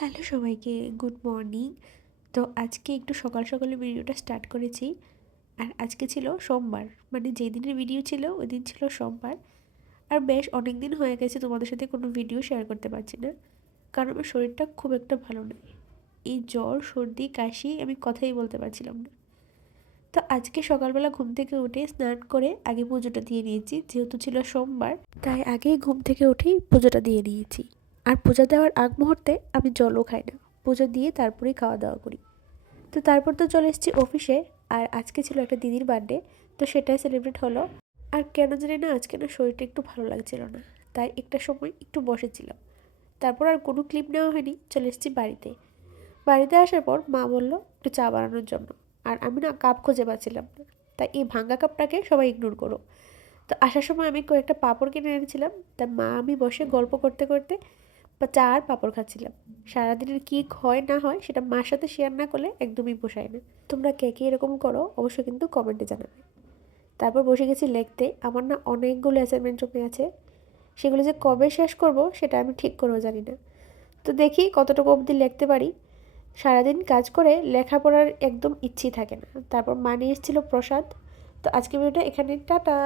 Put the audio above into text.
Hello সবাইকে, good morning. তো আজকে একটু সকাল সকালে ভিডিওটা স্টার্ট করেছি। আর আজকে ছিল সোমবার, মানে যেই দিনের ভিডিও ছিল ওই দিন ছিল সোমবার। আর বেশ অনেক দিন হয়ে গেছে তোমাদের সাথে কোনো ভিডিও শেয়ার করতে পারছি না, কারণ আমার শরীরটা খুব একটা ভালো নেই। এই জ্বর, সর্দি, কাশি, আমি কথাই বলতে পারছিলাম না। তো আজকে সকালবেলা ঘুম থেকে উঠে স্নান করে আগে পুজোটা দিয়ে নিয়েছি, যেহেতু ছিল সোমবার তাই আগেই ঘুম থেকে উঠেই পুজোটা দিয়ে নিয়েছি। আর পূজা দেওয়ার আগ মুহূর্তে আমি জলও খাই না, পুজো দিয়ে তারপরেই খাওয়া দাওয়া করি। তো তারপর তো চলে এসেছি অফিসে। আর আজকে ছিল একটা দিদির বার্থডে, তো সেটাই সেলিব্রেট হলো। আর কেন জানি না আজকে না শরীরটা একটু ভালো লাগছিল না, তাই একটা সময় একটু বসেছিলাম। তারপর আর কোনো ক্লিপ নেওয়া হয়নি, চলে এসেছি বাড়িতে। বাড়িতে আসার পর মা বলল একটু চা বানানোর জন্য। আর আমি না কাপ খুঁজে পাচ্ছিলাম না, তাই এই ভাঙ্গা কাপটাকে সবাই ইগনোর করো। তো আসার সময় আমি কয়েকটা পাঁপড় কিনে এনেছিলাম, তা মা আমি বসে গল্প করতে করতে বা চা আর পাঁপড় খাচ্ছিলাম। সারাদিনের কী হয় না হয় সেটা মার সাথে শেয়ার না করলে একদমই পোষায় না। তোমরা কে কে এরকম করো অবশ্যই কিন্তু কমেন্টে জানাবে। তারপর বসে গেছি লিখতে। আমার না অনেকগুলো অ্যাসাইনমেন্ট জমে আছে, সেগুলো যে কবে শেষ করব সেটা আমি ঠিক করেও জানি না। তো দেখি কতটুকু অবধি লিখতে পারি। সারাদিন কাজ করে লেখাপড়ার একদম ইচ্ছেই থাকে না। তারপর মা নিয়ে এসেছিলো প্রসাদ। তো আজকে ভিডিওটা এখানে, টাটা।